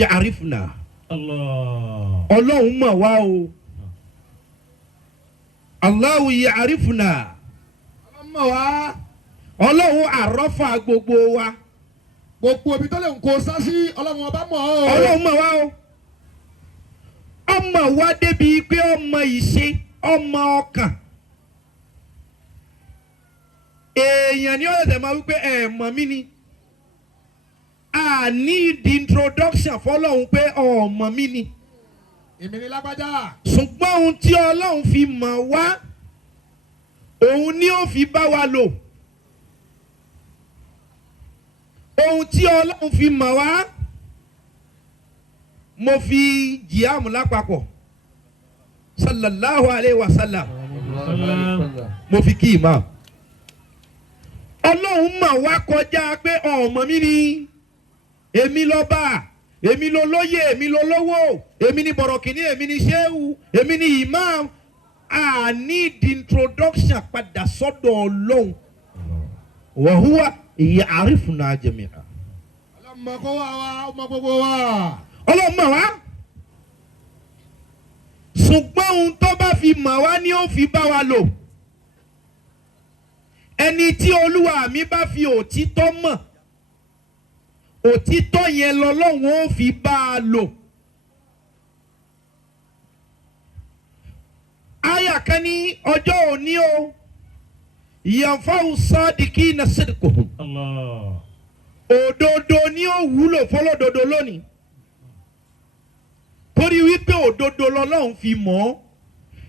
ya'rifuna. Allah. Ọlọ́hun mọ̀ wá o. Allahu ya'rifuna. Ọlọ́mọ wa. Ọlọ́hun àrọ́fà gbogbo wa. Gbogbo ibi tó lè ń kó sásí Ọlọ́run ọba mọ̀ ọ́. Ọlọ́hun mọ̀ wá o. Ọmọ wa débi pé ọmọ ìṣe ọmọ ọkàn. Èèyàn ni ọ̀rẹ́ tẹ̀ máa wípé ẹ̀ mọ̀ mí ni. I need the introduction fọlọ́hun pé ọmọ mi ni. Èmi ni lágbájá. Ṣùgbọ́n ohun tí Ọlọ́hun fi mọ̀ wá òun ni ó fi bá wa lò. Ohun tí Ọlọ́hun fi mọ̀ wá mo fi jìyàmù lápapọ̀ sallallahu alayhi wa sallam mo fi kí imam. Ọlọ́hun mọ̀ wá kọjá pé ọmọ mi ni. Èmi lọ́ba, èmi lolóyè, èmi lolówó, èmi ni bọ̀rọ̀kìnní, èmi ni ṣéwù, èmi ni imam. I need introduction padà sọ́dọ̀ Ọlọ́hun. Wa huwa ya'rifuna jami'a. Ọlọ́mọ kó wá wa, ọmọ gbogbo wa. Ọlọ́hun mọ̀ wá. Ṣùgbọ́n ohun tó bá fi mọ̀ wá ni ó fi bá wa lò. Ẹni tí Olúwa mi bá fi òtítọ́ mọ̀, òtítọ́ yẹn lọ́lọ́run ó fi bá a lò. Àyà kan ní ọjọ́ òní o yanfa'u sadiqina sidquhum. Allah. Òdodo ni ó wúlò fọlọ́dodo lónìí. Torí wípé òdodo lọ́lọ́run fi mọ̀ ọ́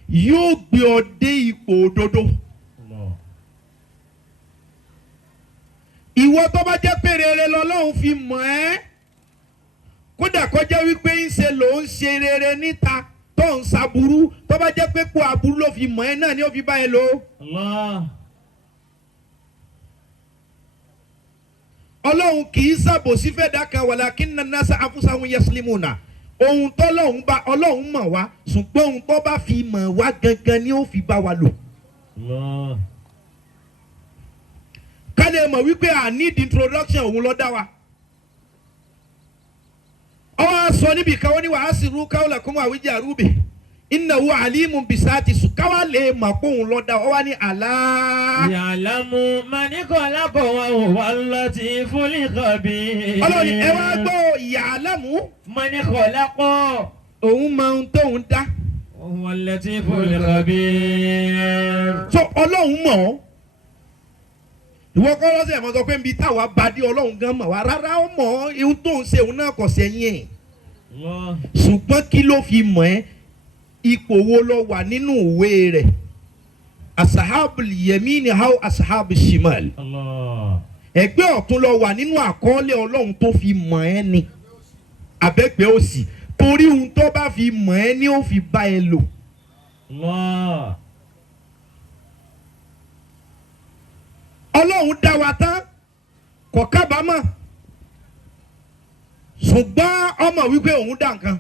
yóò gbé ọ dé ipò òdodo. Allah. Ìwọ tó bá jẹ́ pé rere lọ́lọ́run fi mọ̀ ẹ́ kódà kó jẹ́ wípé ń ṣe ló ń ṣe rere níta tó ń ṣaburú tó bá jẹ́ pé kó aburú ló fi mọ̀ ẹ́ náà ni ó fi bá ẹ lò. Allah. Ọlọ́run kì í ṣàbòsí fẹ́ dákan walakinna nasa anfusahum yaslimuna. Ohun tọ́lọ́run bá Ọlọ́run mọ̀ wá ṣùgbọ́n ohun tó bá fi mọ̀ wá gangan ni ó fi bá wa lò. Allah. Ká lè mọ̀ wípé I need introduction òun ló dá wa. Ó wá sọ níbi kan wọ́n ní wa asirru qawlakum aw ijharu bihi innahu alimun bisati su káwá lè mọ̀ pé òun ló dá wa. Ó wá ní àlá. Ya'lamu man khalaqa wa huwa al-latiful khabir. Ọlọ́run ẹ wá gbọ́ ya'lamu Man khalaqa òun mọ ohun tóun dá. wa huwa al-latiful khabir. So Ọlọ́run mọ̀ ọ́. Ìwọ kọ́ lọ́sẹ̀ mọ́ sọ pé nbí táwa bá dé Ọlọ́run gan mọ̀ wá rárá ó mọ̀ ọ́ ihun tó ń ṣe òun náà kọ̀ sẹ́yìn ẹ̀. Allah. Ṣùgbọ́n kí ló fi mọ̀ ẹ́ ipò wo ló wà nínú ìwé rẹ̀ asahabul yemini how asahabul shimal. Allah. Ẹgbẹ́ ọ̀tún ló wà nínú àkọọ́lẹ̀ Ọlọ́run tó fi mọ̀ ẹ́ ni abẹ́gbẹ́ òsì torí ohun tó bá fi mọ̀ ẹ́ ni ó fi bá ẹ lò. Allah. Ọlọ́run dá wa tán kò kábàámọ̀ ṣùgbọ́n ọmọ wípé òun dá nǹkan.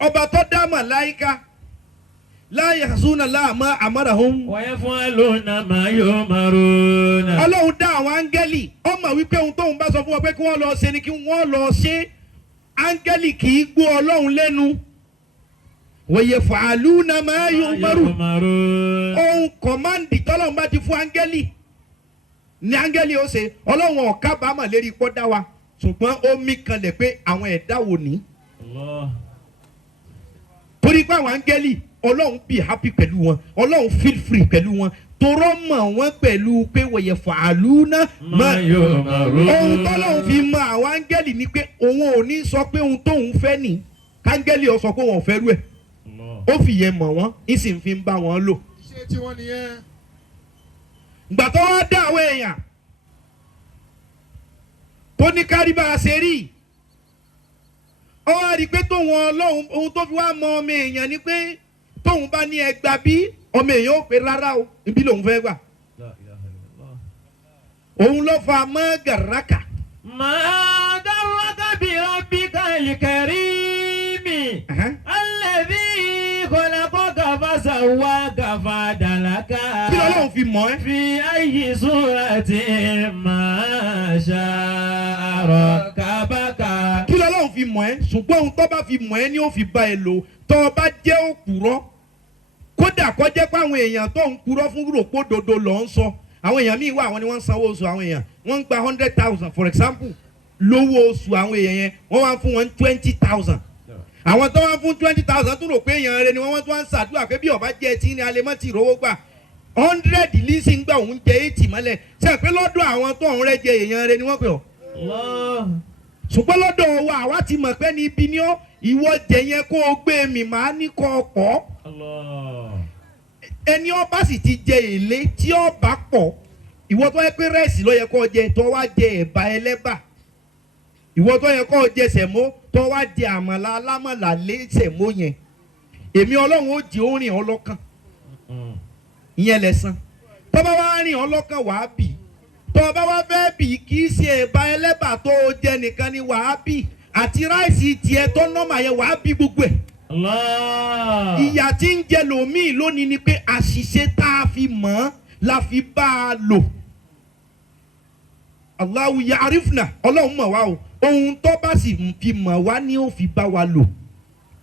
Ọba tó dá màláíkà la yahzuna Allaha ma amarahum. Wa yaf'aluna ma yu'maruna. Ọlọ́run dá àwọn áńgẹ́lì ọmọ wípé ohun tóun bá sọ fún wọn pé kí wọ́n lọ ṣe ni kí wọ́n lọ ṣe. Áńgẹ́lì kì í gbọ́ Ọlọ́run lẹ́nu. Wa yaf'aluna ma yu'maru. Ohun kọ̀máǹdì tọ́lọ́run bá ti fún áńgẹ́lì ní áńgẹ́lì ó ṣe. Ọlọ́run ò kábàámọ̀ lérí pọ́ dá wa ṣùgbọ́n ó mí kanlẹ̀ pé àwọn ẹ̀dá wò ní. Allah. Torí pé àwọn áńgẹ́lì Ọlọ́run be happy pẹ̀lú wọn Ọlọ́run feel free pẹ̀lú wọn torọ́ mọ̀ wọ́n pẹ̀lú pé wọ̀yẹ̀ fàálùnà Ma yu'marun. ohun tọ́lọ́run fi mọ àwọn áńgẹ́lì ni pé òun ò ní sọ pé ohun tóun fẹ́ nì káńgẹ́lì ó sọ pé wọn ò fẹ́ rú ẹ̀ Allah. ó fìyẹn mọ̀ wọ́n ń sì fi ń bá wọn lò. Ṣé tí wọ́n nìyẹn? Ìgbà tó wá dá àwọn èèyàn tó ní kárí bá a ṣe rí ó wá rí i pé tóun Ọlọ́run ohun tó fi wá mọ ọmọ èèyàn ni pé tóun bá ní ẹgbà bí ọmọ èèyàn ó pe rárá o ibi lòun fẹ́ gbà. La ilaha illallah. Òun ló fa mọ́ gàràkà. Ma darraka bi rabbikal karimi. Alladhi khalaqaka fasawwaka fa'adalaka. Kí lọ́lọ́run fi mọ̀ ẹ́? Fi ayyi suratin ma sha'a ركبك. kí lọ́lọ́run fi mọ̀ ẹ́ ṣùgbọ́n ohun tó bá fi mọ̀ ẹ́ ni ó fi bá ẹ lò tó o bá jẹ́ òpùrọ́ kódà kó jẹ́ pé àwọn èèyàn tó ń purọ́ fún rògbò dodo lọ́ ń sọ àwọn èèyàn míì wà àwọn ni wọ́n ń sanwó oṣù àwọn èèyàn wọ́n ń gba 100,000 for example lówó oṣù àwọn èèyàn yẹn wọ́n wá fún wọn 20,000 àwọn tó wá fún 20,000 tó rò pé èèyàn rẹ ni wọ́n tó wá ń ṣàdúrà pé bí ọba jẹ́ tí ní alẹ́ mọ́ ti rówó gbà 100 leasing gbà òun jẹ 80 mọ́lẹ̀ ṣe pé lọ́dọ̀ àwọn tó ń rẹ́ jẹ èèyàn rẹ ni wọ́n pè ọ́ ṣùgbọ́n lọ́dọ̀ wa àwa ti mọ̀ pé ní ibi ni ó ìwọ jẹ yẹn kó o gbé mi màá ní kọ́ ọ pọ̀ ẹni ọba sì ti jẹ èlé tí ọba pọ̀ ìwọ tó yẹ pé rẹ́ẹ̀sì ló yẹ kó o jẹ tó wá jẹ ẹ̀bà ẹlẹ́bà ìwọ tó yẹ kó o jẹ sẹ̀mó tó wá jẹ àmàlà alámàlà lé sẹ̀mó yẹn èmi ọlọ́run ó jẹ orin ọlọ́kàn ìyẹn lẹ́sàn tó bá wá rìn ọlọ́kàn wàá bì tó bá wá fẹ́ bì kì í ṣe ẹ̀bà ẹlẹ́bà tó o jẹ nìkan ni wàá bì àti ráìsì tiẹ̀ tó nọ́mà yẹn wàá bì gbogbo ẹ̀. ìyà tí ń jẹ lòmíì lónìí ni pé àṣìṣe tá a fi mọ̀ ọ́ la fi bá a lò. Allahu ya'rifna ọlọ́run mọ̀ wá o ohun tó bá sì fi mọ̀ wá ni ó fi bá wa lò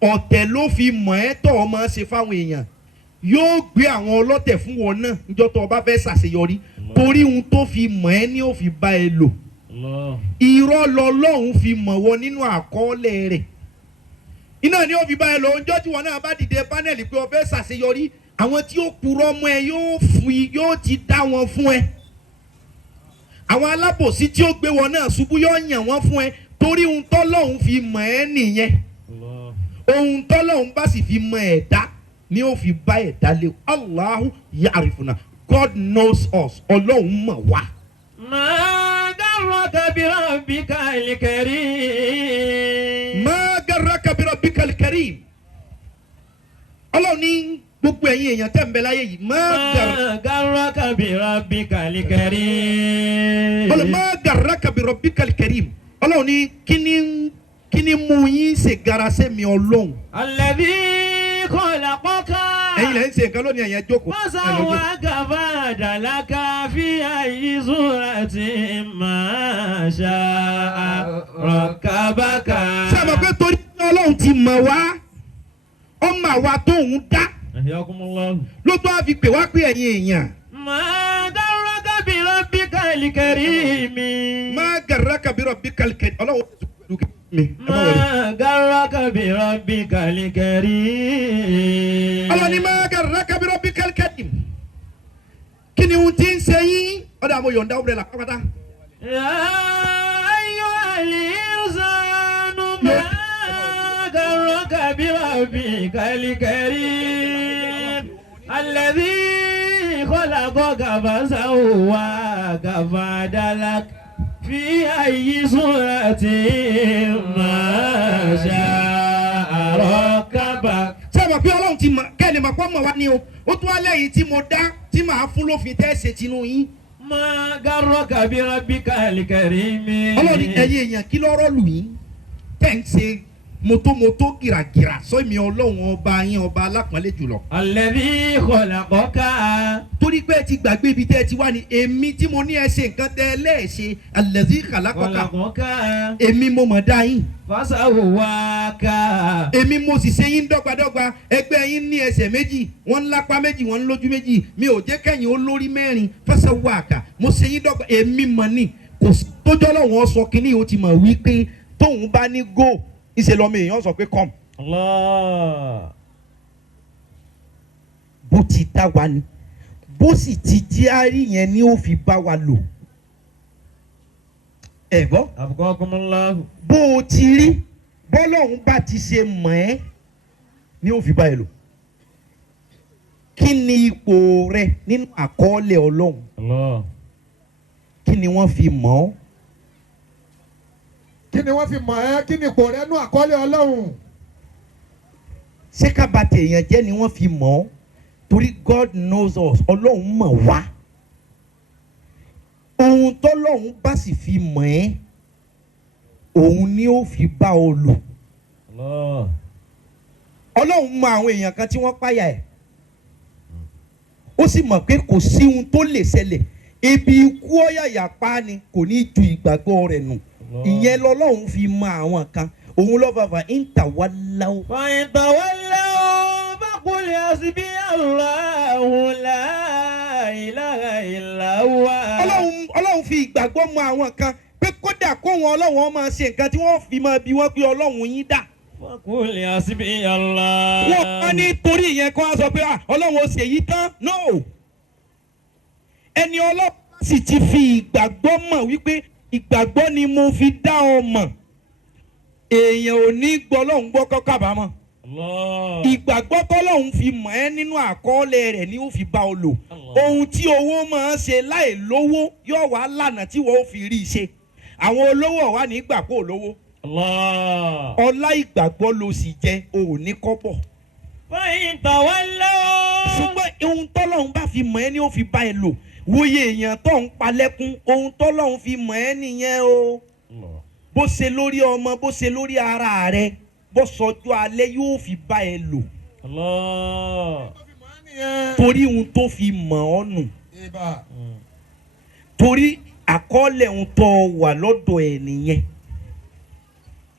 ọ̀tẹ̀ ló fi mọ̀ ẹ́ tó o máa ṣe fáwọn èèyàn yóò gbé àwọn ọlọ́tẹ̀ fún wọn náà níjọ́ tó o bá fẹ́ ṣàṣeyọrí torí ohun tó fi mọ̀ ẹ́ ni ó fi bá ẹ lò irọ́ lọ́lọ́run fi mọ̀ wọ nínú àkọọ́lẹ̀ rẹ̀ iná ni ó fi bá ẹ lò ọjọ́ tí wọn náà bá dìde pánẹ́lì pé o fẹ́ ṣàṣeyọrí àwọn tí ó purọ́ mọ́ ẹ yóò ti dá wọn fún ẹ àwọn alábòsí tí ó gbé wọn náà ṣubú yóò yàn wọ́n fún ẹ torí ohun tọ́lọ́run fi mọ̀ ẹ́ nìyẹn ohun tọ́lọ́run bá sì fi mọ̀ ẹ̀dá ni ó fi bá ẹ̀dá lé Allahu ya'rifuna God knows us ọlọ́run mọ̀ wá. ما غرك بربك الكريم. ما غرك بربك الكريم. ọlọ́run ní gbogbo ẹ̀yin èèyàn tẹ̀ ń bẹ láyé yìí. ما غرك بربك الكريم. ọlọ́run ما غرك بربك الكريم. ọlọ́run ní kíni mú yín ṣe garasẹ́ mi ọlọ́run. الذي خلقك. ẹ̀yin lẹ́yìn ṣe nǹkan lónìí ẹ̀yẹn jókòó. فسواك فعدلك في أي صورة ما شاء ركبك. ṣé ẹ mọ̀ pé torí ọlọ́run ti mọ̀ wá ọmọ àwa tóun dá أحياكم الله. ló tó a fi pè wá pé ẹ̀yin èèyàn. ما غرك بربك الكريم. ما غرك بربك الكريم. ọlọ́run ما غرك بربك الكريم. ọlọ́ni ما غرك بربك الكريم. kí ni ohun tí ń ṣe yín ọ̀dà àmọ́ yọ̀ǹda ọ̀bẹ̀rẹ̀ la pápátá. يا أيها الإنسان ما غرك بربك الكريم الذي خلقك فسواك فعدلك في أي صورة ما شاء ركبك. ṣé ẹ mọ̀ pé ọlọ́run ti mọ̀ kẹ́ni mọ̀ pọ́ mọ̀ wá ní o ó tún alẹ́ yìí tí mo dá tí màá fún lófin tẹ́ ṣe tinú yín. ما غرك بربك الكريم. ọlọ́run ẹ̀yin èèyàn kí lọ́rọ́ lù yín tẹ́ ń ṣe mọ́tòmọ́tò gìràgìrà sọ́mi ọlọ́run ọba yín ọba alápọ̀nlé jùlọ. الذي خلقك. torí pé ẹ ti gbàgbé ibi tẹ́ ẹ ti wá ní èmi tí mo ní ẹ ṣe nǹkan tẹ́ ẹ lẹ́ẹ̀ṣe allazi khalaqaka èmi mo mọ̀ dá yín. فسواك. èmi mo sì ṣe yín dọ́gbadọ́gba ẹgbẹ́ yín ní ẹsẹ̀ méjì wọ́n ń lápá méjì wọ́n ń lójú méjì mi ò jẹ́ kẹ́yìn ó lórí mẹ́rin fasawaka mo ṣe yín dọ́gba èmi mọ̀ ní kò tójọ́ lọ́wọ́ sọ kínní o ti mọ̀ wípé tóun bá ní go ìṣe lọ́mọ èèyàn sọ pé come. Allah. bó ti dá wa ni bó sì ti jí àárí yẹn ni ó fi bá wa lò. ẹ gbọ́. Abqakumullah. bó o ti rí bọ́lọ́hún bá ti ṣe mọ̀ ẹ́ ni ó fi bá ẹ lò. kí ni ipò rẹ nínú àkọọ́lẹ̀ ọlọ́run? Allah. kí ni wọ́n fi mọ̀ ọ́? kí ni wọ́n fi mọ̀ ẹ́ kí ni ipò rẹ nú àkọọ́lẹ̀ ọlọ́run? ṣé kábàtì èèyàn jẹ́ ni wọ́n fi mọ̀ ọ́? torí God knows us ọlọ́run mọ̀ wá. ohun tọ́lọ́run bá sì fi mọ̀ ẹ́ òun ni ó fi bá ọ lò. Allah. ọlọ́run mọ àwọn èèyàn kan tí wọ́n páyà ẹ̀ ó sì mọ̀ pé kò sí ohun tó lè ṣẹlẹ̀ ebi ikú ọ̀yàyà pa ni kò ní ju ìgbàgbọ́ rẹ̀ nù ìyẹn lọ́lọ́run fi mọ àwọn kan òun ló fàfà ìntàwáláwó. فإن تولوا فقل حسبي الله لا إله إلا هو. ọlọ́run fi ìgbàgbọ́ mọ àwọn kan pé kódà kó wọn ọlọ́run máa ṣe nǹkan tí wọ́n fi máa bi wọ́n pé ọlọ́run yín dà. فقل حسبي الله. wọ́n á ní torí ìyẹn kó wá sọ pé ọlọ́run ó ṣe yí tán. no ẹni ọlọ́run sì ti fi ìgbàgbọ́ mọ̀ wípé ìgbàgbọ́ ni mo fi dá ọ mọ̀ èèyàn ò ní gbọ́ ọlọ́run gbọ́ kọ́ kábàámọ̀. Allah. ìgbàgbọ́ tọ́lọ́run fi mọ̀ ẹ́ nínú àkọọ́lẹ̀ rẹ̀ ni ó fi bá ọ lò. ohun tí owó máa ń ṣe láì lówó yóò wá lànà tí wọ́n fi rí i ṣe. àwọn olówó wà ní ìgbà kó lówó. Allah. ọlá ìgbàgbọ́ ló sì jẹ́ o ò ní kọ́bọ̀. فإن تولوا. ṣùgbọ́n ohun tọ́lọ́run bá fi mọ̀ ẹ́ ni ó fi bá ẹ lò. wòye èèyàn tó ń palẹ́kún ohun tọ́lọ́run fi mọ̀ ẹ́ nìyẹn o. Allah. bó ṣe lórí ọmọ bó ṣe lórí ara rẹ bó sọjọ́ alẹ́ yóò fi bá ẹ lò. Allah. torí ohun tó fi mọ̀ ọ́ nù. Ibà. torí àkọọ́lẹ̀ ohun tó wà lọ́dọ̀ ẹ̀ nìyẹn.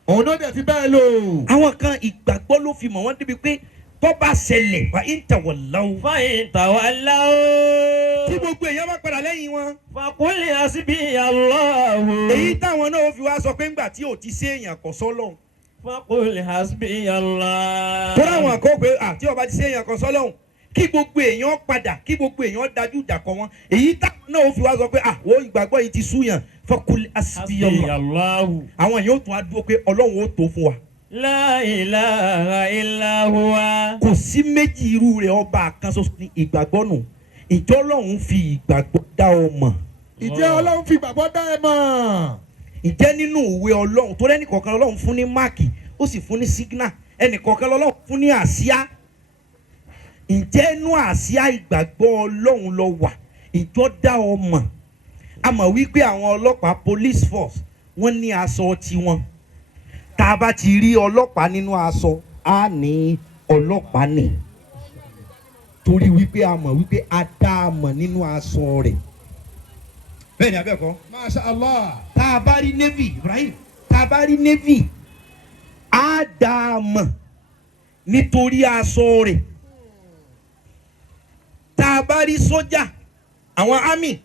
Òun náà dẹ̀ ti bẹ́ẹ̀ lò. àwọn kan ìgbàgbọ́ ló fi mọ̀ wọ́n débi pé tó bá ṣẹlẹ̀ wà ìntàwọ̀láwó. فإن تولوا. tí gbogbo èèyàn bá padà lẹ́yìn wọn. فقل حسبي الله. èyí táwọn náà fi wá sọ pé ńgbà tí ò ti ṣe èèyàn kọ̀ sọ́lọ́hún. فقل حسبي الله. tó láwọn àkọ́ pé àti ọba ti ṣe èèyàn kọ̀ sọ́lọ́hún kí gbogbo èèyàn padà kí gbogbo èèyàn dájú ìjà kọ wọn. èyí táwọn náà fi wá sọ pé àwọn ìgbàgbọ́ yìí ti súyàn faqul حسبي hasbiyallah. الله àwọn èèyàn ó tún á dúró pé ọlọ́run ó tó fún wa. لا إله إلا هو. kò sí méjì irú rẹ̀ ọba kan ṣoṣo ní ìgbàgbọ́ nù. ìjọ ọlọ́run fi ìgbàgbọ́ dá ọ mọ̀. Ìjẹ́ Ọlọ́run fi ìgbàgbọ́ dá ẹ mọ̀. ìjẹ́ nínú ìwé ọlọ́run tó rẹ́nì kọ̀ọ̀kan ọlọ́run fún ní máàkì ó sì fún ní sígínà ẹnì kọ̀ọ̀kan ọlọ́run fún ní àsíá. ìjẹ́ inú àsíá ìgbàgbọ́ ọlọ́run lọ wà ìjọ dá ọ mọ̀. a mọ̀ wípé àwọn ọlọ́pàá police force wọ́n ní aṣọ tiwọn. tá a bá ti rí ọlọ́pàá nínú aṣọ á ní ọlọ́pàá nì. torí wípé a mọ̀ wípé a dá a mọ̀ nínú aṣọ rẹ̀. bẹ́ẹ̀ ni abẹ́ẹ̀kọ́. Masha Allah. tá a bá rí navy Ibrahim tá a bá rí navy á dá a mọ̀ nítorí aṣọ rẹ̀. tá a bá rí sójà àwọn army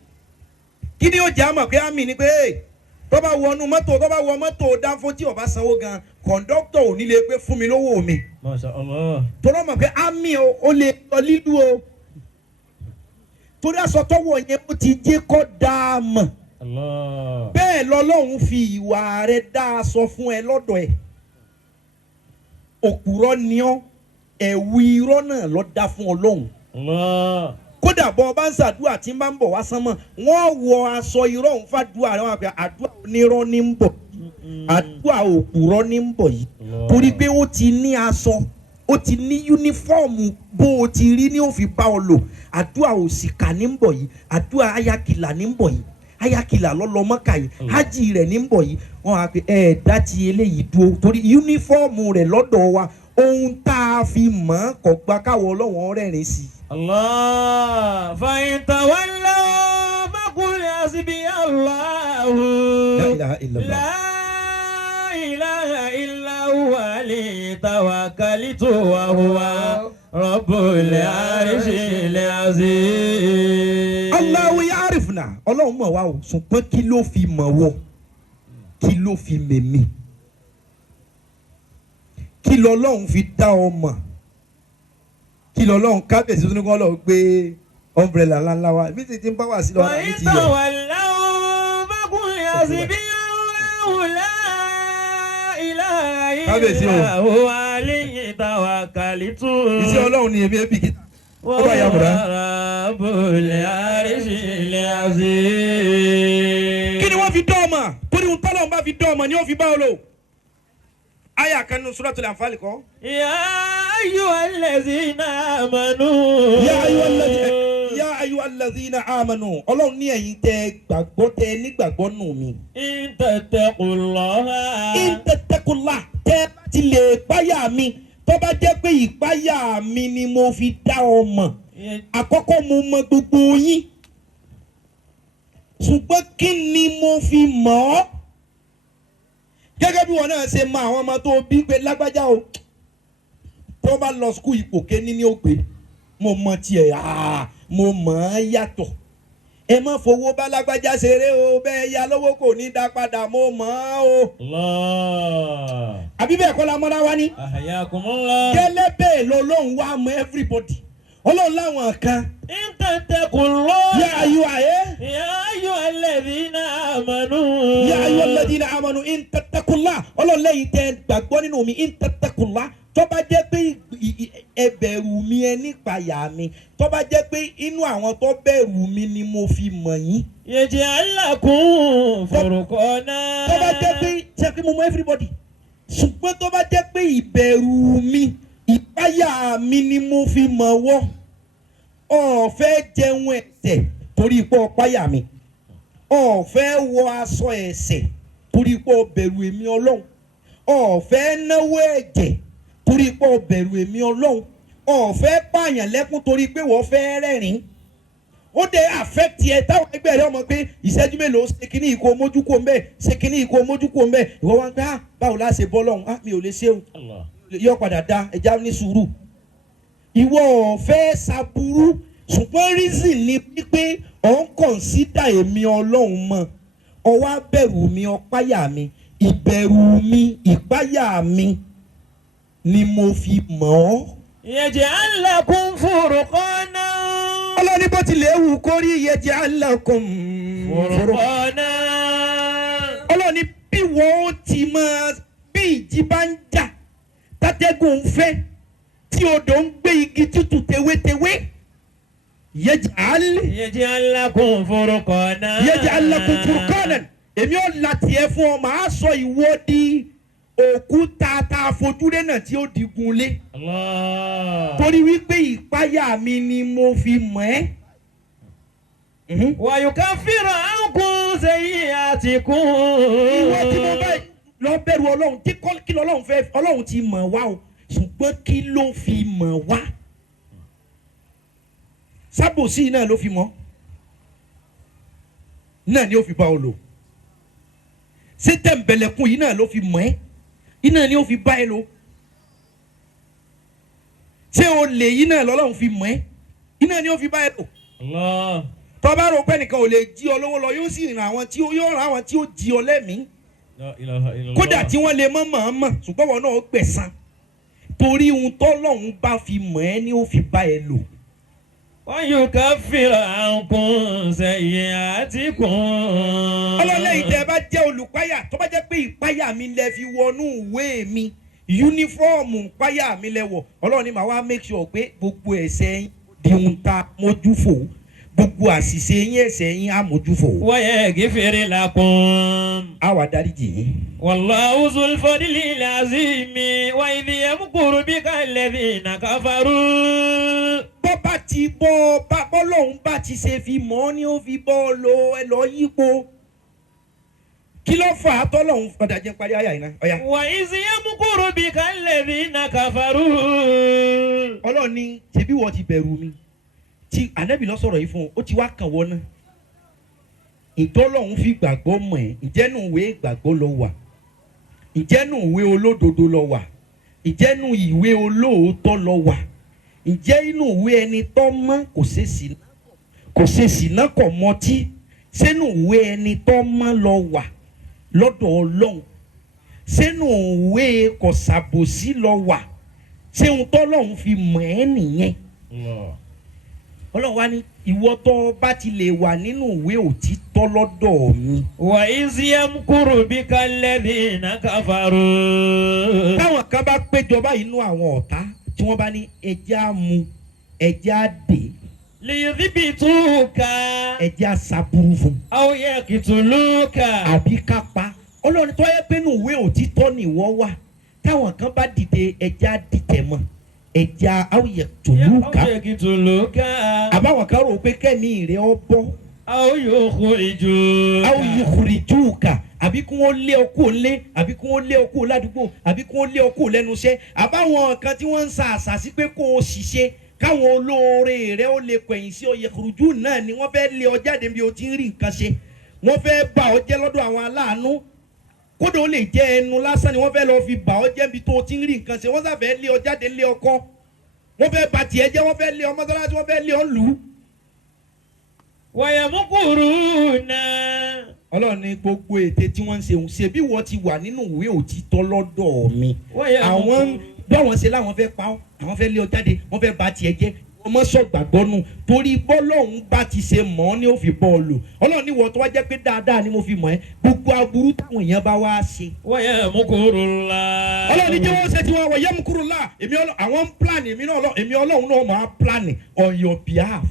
kí ni ó jẹ́ àmọ̀ pé army ni pé tó bá wọnú mọ́tò tó bá wọ mọ́tò dánfó tí ó bá sanwó gan kọ̀ńdọ́tọ̀ ò ní lè pé fún mi lówó mi. ما شاء الله. tó lọ́ mọ̀ pé army ó lè lọ lílù o torí aṣọ tọ́wọ̀ yẹn ó ti jẹ́ kó dá a mọ̀. الله. bẹ́ẹ̀ lọ́lọ́run fi ìwà rẹ̀ dá aṣọ fún ẹ lọ́dọ̀ ẹ̀. òpùrọ́ ni ọ́ ẹ̀wù irọ́ náà ló dá fún ọlọ́run. الله. kódà bọ́ ọba ń ṣàdúrà tí ń bá ń bọ̀ wá sánmọ̀ wọ́n wọ aṣọ irọ́ òun fàdúrà rẹ̀ wọ́n á pè àdúrà onírọ́ ní ń bọ̀ àdúrà òpùrọ́ ní ń bọ̀ yìí torí pé ó ti ní aṣọ ó ti ní yúnífọ́ọ̀mù bó o ti rí ní òfin bá ọ lò àdúrà òṣìkà ní ń bọ̀ yìí àdúrà ayakìlà ní ń bọ̀ yìí ayakìlà lọ́lọ́mọ́kà yìí hajj rẹ̀ ní ń bọ̀ yìí wọ́n á pè dá ti eléyìí dúró torí yúnífọ́ọ̀mù rẹ̀ lọ́dọ̀ wa ohun tá a fi mọ̀ kò gbà káwọ́ ọlọ́wọ́n rẹ́rìn sí i. الله. فإن تولوا فقل حسبي الله. لا إله إلا الله. لا إله إلا هو عليه توكلت وهو رب العرش العظيم. Allahu ya'rifuna ọlọ́run mọ̀ wá o ṣùgbọ́n kí ló fi mọ̀ wọ kí ló fi mèmí kí lọ́lọ́run fi dá ọ mọ̀ kí lọ́lọ́run kábíyèsí tó ní kọ́ lọ gbé umbrella ńláńlá wa bí ti ń bá wà sí lọ́wọ́ àbí ti yọ. وَإِنْ تَوَلَّوْا فَقُلْ حَسْبِيَ اللَّهُ لَا إِلَهَ Kábíyèsí o. إِلَّا هُوَ عَلَيْهِ تَوَكَّلْتُ iṣẹ́ ọlọ́run ni èmi ẹbí kìtà. وهو رب العرش العظيم. kí ni wọ́n fi dán ọmọ torí ohun tọ́lọ́run bá fi dán ọmọ ni ó fi bá ọ lò. àyà kan nínú Suratul Anfal kọ́. يا أيها الذين آمنوا Ya ayyuhallazina amanu ọlọ́run ní ẹ̀yin tẹ́ gbàgbọ́ tẹ́ nígbàgbọ́ nù mí. إن تتقوا الله Intattakullah tẹ́ bá ti lè páyà mi tó bá jẹ́ pé ìpáyà mi ni mo fi dá ọ mọ̀ àkọ́kọ́ mo mọ gbogbo yín ṣùgbọ́n kí ni mo fi mọ̀ ọ́ gẹ́gẹ́ bí wọn náà ṣe mọ àwọn ọmọ tó bí pé lágbájá o tó bá lọ skul ipò kéní ní ògbé mo mọ tiẹ̀ mo mọ̀ ọ́ yàtọ̀ ẹ má fowó bá lágbájá ṣeré o bẹ́ẹ̀ ya lówó kò ní dá padà mo mọ̀ ọ́ o. Allah. àbí bẹ́ẹ̀ kọ́ la mọ́ra wá ní. Ahyakumullah. gẹ́lẹ́ bẹ́ẹ̀ lọ lóhùn wá mọ everybody ọlọ́run láwọn kan. In tattaqullah. yá ayú ayé. Ya ayyuhalladhina amanu. yá ayú alladhina amanu in tattaqullah ọlọ́run lẹ́yìn tẹ́ gbàgbọ́ nínú mi in tattaqullah tó bá jẹ́ pé ẹ bẹ̀rù mi ẹ nípayà mi tó bá jẹ́ pé inú àwọn tó bẹ̀rù mi ni mo fi mọ̀ yín. Yaj'al lakum furqana. tó bá jẹ́ pé ṣe pé mo mọ everybody ṣùgbọ́n tó bá jẹ́ pé ìbẹ̀rù mi ìpayà mi ni mo fi mọ̀ wọ́ ó fẹ́ jẹun ẹ̀ṣẹ̀ torí pé ó páyà mi ó fẹ́ wọ aṣọ ẹ̀ṣẹ̀ torí pé ó bẹ̀rù èmi Ọlọ́run ó fẹ́ náwó ẹ̀jẹ̀ torí pé ó bẹ̀rù èmi Ọlọ́run ó fẹ́ pààyàn lẹ́kún torí pé wọ́n fẹ́ rẹ́rìn ó dé affect ẹ táwọn ẹgbẹ́ rẹ ọmọ pé ìṣẹ́jú mélòó ṣe kínní ìkó mójú kó mbẹ́ ṣe kínní ìkó mójú kó mbẹ́ ìwọ wá ń pẹ́ báwo la ṣe bọ́ lọ́hùn mi ò lè ṣeun yọ padà da ẹja ní sùúrù ìwọ ọ̀fẹ́ ṣàbúrú ṣùgbọ́n reason ni pé ọ̀ ń consider èmi Ọlọ́run mọ́ ọ wá bẹ̀rù mi ọ̀páyà mi ìbẹ̀rù mi ìpáyà mi ni mo fi mọ̀ ọ́. Yaj'al lakum furqana. ọlọ́ni bó tilẹ̀ wù kórí yaj'al lakum Furqana. ọlọ́ni bí wọ́n ti máa bí ìjì bá ń jà tátẹ́gùn ń fẹ́ tí odò ń gbé igi tútù tewétewé Yaj'al lakum furqana. yaj'al lakum furqanan èmi ò la tiẹ̀ fún ọ màá sọ ìwọ di òkúta tá a fojú rẹ náà tí ó digun lé. Allah. torí wípé ìpáyà mi ni mo fi mọ̀ ẹ́. Wa yukaffiru ankum sayyi'atikum. ìwọ tí mo bá lọ bẹ̀rù Ọlọ́run kí lọ́lọ́run fẹ́ Ọlọ́run ti mọ̀ wá o ṣùgbọ́n kí ló fi mọ̀ wá. sábòsí náà ló fi mọ̀ náà ni ó fi bá ọ lò ṣé tẹ̀m̀bẹ̀lẹ̀kùn yìí náà ló fi mọ̀ ẹ́ iná ni ó fi bá ẹ lò ṣé olè yìí náà lọ́lọ́run fi mọ̀ ẹ́ iná ni ó fi bá ẹ lò. Allah. tó bá rò pé nìkan ò lè jí ọ lówó lọ yóò sì ràn àwọn tí yóò ràn àwọn tí ó jí ọ lẹ́mìí La ilaha illallah. kódà tí wọ́n lè mọ̀ mọ̀ ṣùgbọ́n wọn náà ó gbẹ̀san torí ohun tọ́lọ́run bá fi mọ̀ ẹ́ ni ó fi bá ẹ lò. Wa yukaffiru ankum sayyi'atikum. ọlọ́lẹ́yìn tẹ́ ẹ bá jẹ́ olùpáyà tó bá jẹ́ pé ìpáyà mi lẹ fi wọnú ìwé mi yúnífọ́ọ̀mù ìpáyà mi lẹ wọ̀ Ọlọ́run ni màá wá make sure pé gbogbo ẹ̀ṣẹ̀ yín di ohun tá mójú fò gbogbo àṣìṣe yín ẹ̀ṣẹ̀ yín á mójú fò. Wa yaghfir lakum. á wà dáríjì yín. Wallahu zul fadlil azimi wa idh yamkuru bika alladhina kafaru. bá ti bọ́ bọ́lọ́hún bá ti ṣe fi mọ́ ni ó fi bọ́ lo ẹ lọ yípo kí ló fà á tọ́lọ́hún padà jẹ́ parí àyà iná ọ̀yà. Wa idh yamkuru bika alladhina kafaru. Ọlọ́run ní ṣebí wọ́n ti bẹ̀rù mi tí ànábì lọ sọ̀rọ̀ yìí fún un ó ti wá kàn wọ́n náà ìtọ́lọ́hún fi gbàgbọ́ mọ̀ ẹ́ ìjẹ́nu ìwé ìgbàgbọ́ lọ wà ìjẹ́nu ìwé olódodo lọ wà ìjẹ́nu ìwé olóòótọ́ lọ wà ǹjẹ́ inú ìwé ẹni tó mọ́ kò ṣe sìná kọ̀ mọtí sínú ìwé ẹni tó mọ́ lọ wà lọ́dọ̀ Ọlọ́run sínú ìwé kò ṣàbòsí lọ wà ṣé ohun tọ́lọ́run fi mọ̀ ẹ́ nìyẹn. Ọlọ́run wá ní ìwọ tó bá ti lè wà nínú ìwé òtítọ́ lọ́dọ̀ mi. Wa idh yamkuru bika alladhina kafaru. táwọn kan bá péjọ báyìí nínú àwọn ọ̀tá tí wọ́n bá ní ẹjẹ́ á mu ẹjẹ́ á dè liyuthbituka ẹjẹ́ á ṣàbúrú fún aw yaqtuluka. àbí ká pa. Ọlọ́run tó yẹ pé nínú ìwé òtítọ́ ni ìwọ wà táwọn kan bá dìde ẹjẹ́ á dìtẹ̀ mọ́ ẹjẹ́ á yaqtuluka aw yaqtuluka. àbáwọn kan rò pé kẹ́mi rẹ̀ ọ bọ́ aw yukhrijuka. aw yukhrijuka àbí kí wọ́n lé ọkọ̀ lé àbí kí wọ́n lé ọkọ̀ ládùúgbò àbí kí wọ́n lé ọkọ̀ lẹ́nu iṣẹ́ àbáwọn kan tí wọ́n ń sa àṣàsí pé kó o ṣiṣẹ́ káwọn olóore rẹ̀ ó lè kọ̀yìn sí ọyẹ kùrùjú náà ni wọ́n fẹ́ lé ọ jáde bí o ti ń rí nǹkan ṣe wọ́n fẹ́ bà ọ jẹ́ lọ́dọ̀ àwọn aláàánú kódà ó lè jẹ́ ẹnu lásán ni wọ́n fẹ́ lọ fi bà ọ́ jẹ́ ibi tó o ti ń rí nǹkan ṣe wọ́n sàfẹ́ lé ọ jáde lé ọkọ wọ́n fẹ́ bà tiẹ̀ jẹ́ wọ́n fẹ́ lé ọ mọ́sálásí wọ́n fẹ́ lé ọ lù ú. wàyàmúkúrúnà. Ọlọ́run ní gbogbo ète tí wọ́n ń ṣe òun ṣe bí wọ́n ti wà nínú ìwé òtítọ́ lọ́dọ̀ mi àwọn báwọn ṣe láwọn fẹ́ pa ọ́ àwọn fẹ́ lé ọ jáde wọ́n fẹ́ bà tiẹ̀ jẹ́ ọmọ sọ̀gbàgbọ́ nù torí bọ́lọ́hún bá ti ṣe mọ́ ọ́ ní ó fi bọ́ ọ lò Ọlọ́run ní wọ́n tó wá jẹ́ pé dáadáa ni mo fi mọ̀ ẹ́ gbogbo aburú táwọn èèyàn bá wá ṣe. wàyàmúkúrúnà. Ọlọ́run ní jẹ́ wọ́n ṣe tí wọ́n wọ̀ yẹ́mukúrúnà àwọn ń plan èmi Ọlọ́run náà máa plan on your behalf.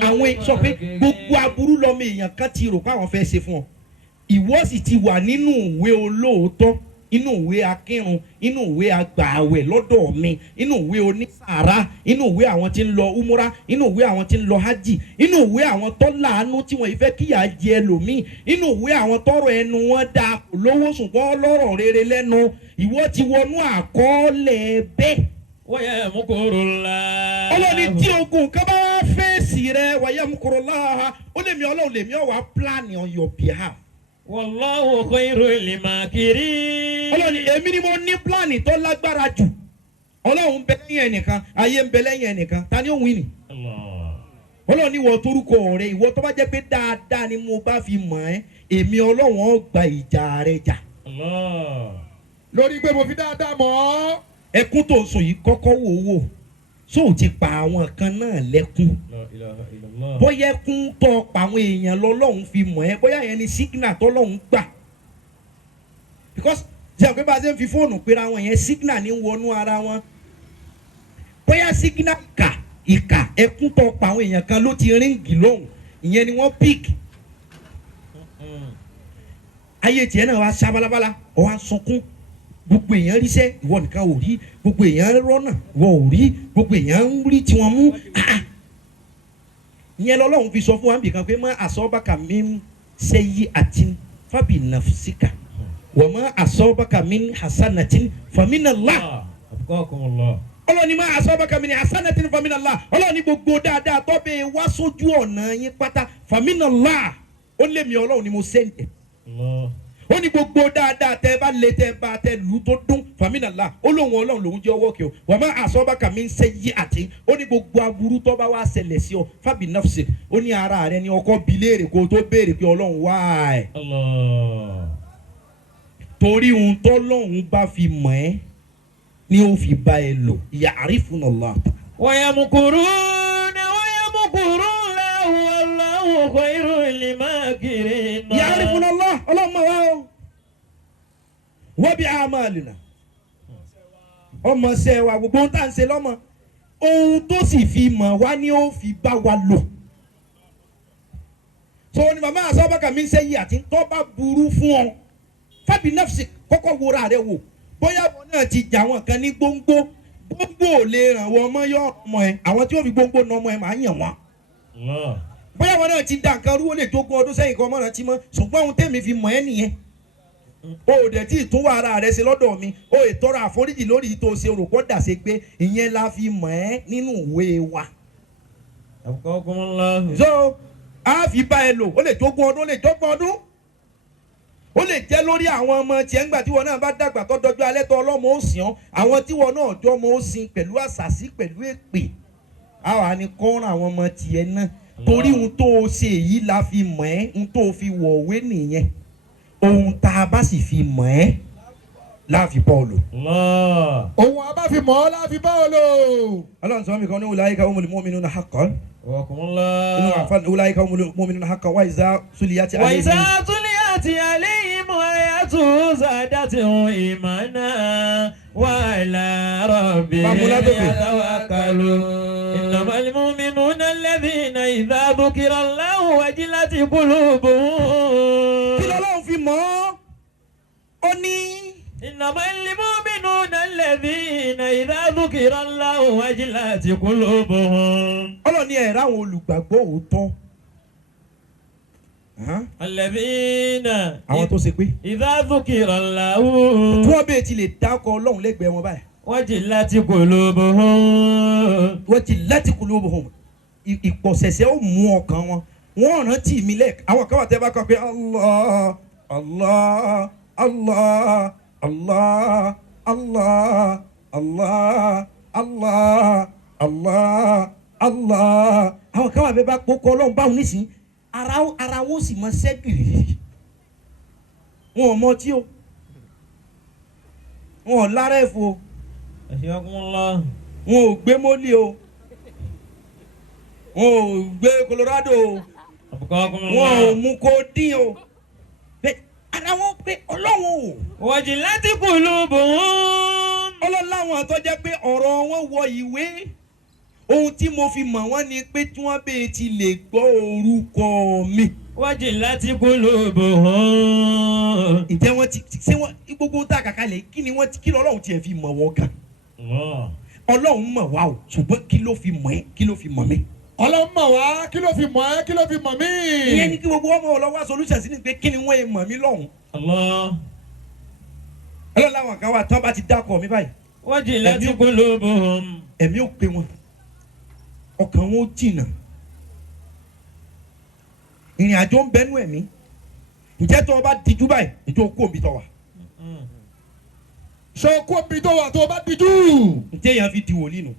Àwọn sọ pé gbogbo aburú lọ́mọ èèyàn kan ti rò pé àwọn fẹ́ ṣe fún ọ ìwọ sì ti wà nínú ìwé olóòótọ́ inú ìwé akírun inú ìwé agbààwẹ̀ lọ́dọ̀ mi inú ìwé onísàárà inú ìwé àwọn tí ń lọ umura inú ìwé àwọn tí ń lọ hajj inú ìwé àwọn tó láàánú tí wọ́n ìfẹ́ kíyà jẹ ẹlòmíì inú ìwé àwọn tọrọ ẹnu wọn dáa kò lówó ṣùgbọ́n lọ́rọ̀ rere lẹ́nu ìwọ ti wọnú àkọọ́lẹ̀ bẹ́ẹ̀. wàyàmúkúrúnà. Ọlọ́ni tí ogun kan bá wá fèsì rẹ wàyàmúkúrúnà ó lèmi Ọlọ́run lèmi ọ̀ wá plan on your behalf. wallahu khairul makirin. Ọlọ́ni èmi ni mo ní pílánì tó lágbára jù Ọlọ́run bẹ lẹ́yìn ẹnìkan ayé ń bẹ lẹ́yìn ẹnìkan ta ni ó wí ni. Ọlọ́ni ìwọ torúkọ rẹ ìwọ tó bá jẹ́ pé dáadáa ni mo bá fi mọ̀ ẹ́ èmi Ọlọ́run ó gba ìjà rẹ jà. lórí pé mo fi dáadáa mọ̀ ọ́. ẹkún tó ń sùn yìí kọ́kọ́ wò sóò ti pa àwọn kan náà lẹ́kún bóyá ẹkún tó pa àwọn èèyàn lọ́lọ́run fi mọ̀ ẹ́ bóyá yẹn ni signal tọ́lọ́run gbà because ṣe àpé bá a ṣe ń fi fóònù pera wọn yẹn signal ní wọnú ara wọn bóyá signal ìkà ẹkún tó pa àwọn èèyàn kan ló ti ríǹgì lóhùn ìyẹn ni wọ́n pick ayé tiẹ̀ náà wá ṣá balabala ọ̀ wá sunkún gbogbo èèyàn ríṣẹ́ ìwọ nìkan ò rí gbogbo èèyàn rọ́nà ìwọ ò rí gbogbo èèyàn ń rí tiwọn mú ìyẹn lọ́lọ́run fi sọ fún wa nbìkan pé má asọ́bàkà min sayyi'atin fabi nafsika wa má asọ́bàkà min hasanatin faminallah. Ọlọ́ni má asọ́bàkà min hasanatin faminallah Ọlọ́ni gbogbo dáadáa tó bẹ́ẹ̀ wá sójú ọ̀nà yín pátá faminallah ó lé mi Ọlọ́run ni mo sẹ́ǹdẹ̀. Ó ní gbogbo dáadáa tẹ bá lé tẹ bá tẹ lù tó dún faminallah ó lóun Ọlọ́run lòun jẹ́ ọwọ́ kí o wà má asọ́bàkà min sayyi'atin ó ní gbogbo aburú tó bá wá ṣẹlẹ̀ sí ọ fabi nafsi ó ní ara rẹ ní ọkọ biléèrè kó tó béèrè pé Ọlọ́run wá ẹ̀. Torí ohun tọ́lọ́run bá fi mọ̀ ẹ́ ni ó fi bá ẹ lò ya'rifunallah. wàyàmúkúrúnà wallahu khairul makirin. Ya'rifunallah Ọlọ́run mọ̀ wá o wa bi a'malina ọmọ ṣe wa gbogbo ohun tá à ń ṣe lọ́mọ ohun tó sì fi mọ̀ wá ni ó fi bá wa lò. So ni màmá asọ́bàkà mi ń ṣe yìí àti tó bá burú fún ọ fabi nafsi kọ́kọ́ wúra rẹ wò bóyá wọn náà ti jà wọn kan ní gbóngbó ò lè ràn wọ́n ọmọ yọ ọmọ ẹ àwọn tí wọ́n fi gbóngbó nà ọmọ ẹ máa yàn wọ́n. Bóyá wọn náà ti da nǹkan rú ó lè tógún ọdún sẹ́yìn kan mọ́ra tí mọ́ ṣùgbọ́n ohun tẹ́mi fi mọ̀ ẹ́ nìyẹn. O ò dẹ̀ tí ìtúwọ́ ara rẹ ṣe lọ́dọ̀ mi o ì tọrọ àforíjì lórí tó ṣe rò kó dà ṣe pé ìyẹn la fi mọ̀ ẹ́ nínú ìwé wa. So a fi bá ẹ lò ó lè tógún ọdún ó lè tógún ọdún ó lè jẹ́ lórí àwọn ọmọ tiẹ̀ ńgbà tí wọn náà bá dàgbà tó dọjọ́ alẹ́ tó ọlọ́mọ ó sìn ọ́ àwọn tí wọn náà jọ ọmọ ó sìn pẹ̀lú àṣàsí pẹ̀lú èpè àwa ni kọ́ran àwọn ọmọ tiẹ̀ náà torí ohun tó o ṣe èyí la fi mọ̀ ẹ́ ohun tó o fi wọ̀ òwe nìyẹn ohun tá a bá sì fi mọ̀ ẹ́ láàfin Pọ́ọ̀lù. ohun a bá fi mọ̀ ọ́ láàfin Pọ́ọ̀lù. Ọlọ́run sọ mi kan ní ulaika humul mu'minuna haqqan. inú àfa ulaika humul mu'minuna haqqan wa iza tuliyati alayhim ayatu zadatuhum imana wa ala rabbihim yatawakkalun. innamal mu'minuna alladhina idha dhukira Allahu wajilat qulubuhum. Kí lọ́lọ́run fi mọ̀ ọ́ ní. innamal mu'minuna alladhina idha dhukira Allahu wajilat qulubuhum. Ọlọ́run ní ẹ̀rọ àwọn olùgbàgbọ́ òótọ́. alladhina àwọn tó ṣe pé. idha dhukira Allahu. tí wọ́n bèè ti lè dákọ̀ Ọlọ́run lẹ́gbẹ̀ẹ́ wọn báyìí. wajilat qulubuhum. wajilat qulubuhum. ìpọ̀sẹ̀sẹ̀ ó mú ọkàn wọn. wọ́n rántí mi lẹ́ẹ̀kan àwọn kan wà tẹ́ bá kọ́ pé Allah Allah Allah Allah Allah Allah Allah Allah Allah. àwọn kan wà bẹ́ẹ̀ bá kókó ọlọ́run báwọn nísìnyí ara wọn sì mọ sẹ́gìrì wọn ò mọ tí o wọn ò lára ẹ̀fọ́ o Astaghfirullah. wọn ò gbé mọ́lì o wọn ò gbé Colorado o wọn ò mú kó dín o bẹ́ẹ̀ ara wọn pé ọlọ́run o. Wajilati qulubuhum. ọlọ́láwọn tó jẹ́ pé ọ̀rọ̀ wọn wọ ìwé ohun tí mo fi mọ̀ wọ́n ni pé tí wọ́n bẹ́ẹ̀ ti lè gbọ́ orúkọ mi. Wajilati qulubuhum. ǹjẹ́ wọ́n ti ṣé wọ́n gbogbo ń tà kàkà lẹ̀ kí ni wọ́n ti kí lọ́lọ́run tiẹ̀ fi mọ̀ wọ́n kan. ọlọ́run mọ̀ wá o ṣùgbọ́n kí ló fi mọ̀ ẹ́ kí ló fi mọ̀ mí. ọlọ́run mọ̀ wá kí ló fi mọ̀ ẹ́ kí ló fi mọ̀ mí. ìyẹn ni kí gbogbo ọmọ ọlọ́wọ́ solution sí ni pé kí ni wọ́n yẹ mọ̀ mí lọ́hùn. ọlọ́láwọn kan wà tán bá ti dákọ̀ mi báyìí. Wajilati qulubuhum. ẹ̀mí ò pé wọn ọkàn wọn ó jìnnà ìrìn àjò ń bẹnu ẹ̀mí ǹjẹ́ tó o bá dijú báyìí ǹjẹ́ o kó omi tó wà. sọ kó omi tó wà tó o bá dijú. ǹjẹ́ èèyàn fi di wòlíì nù.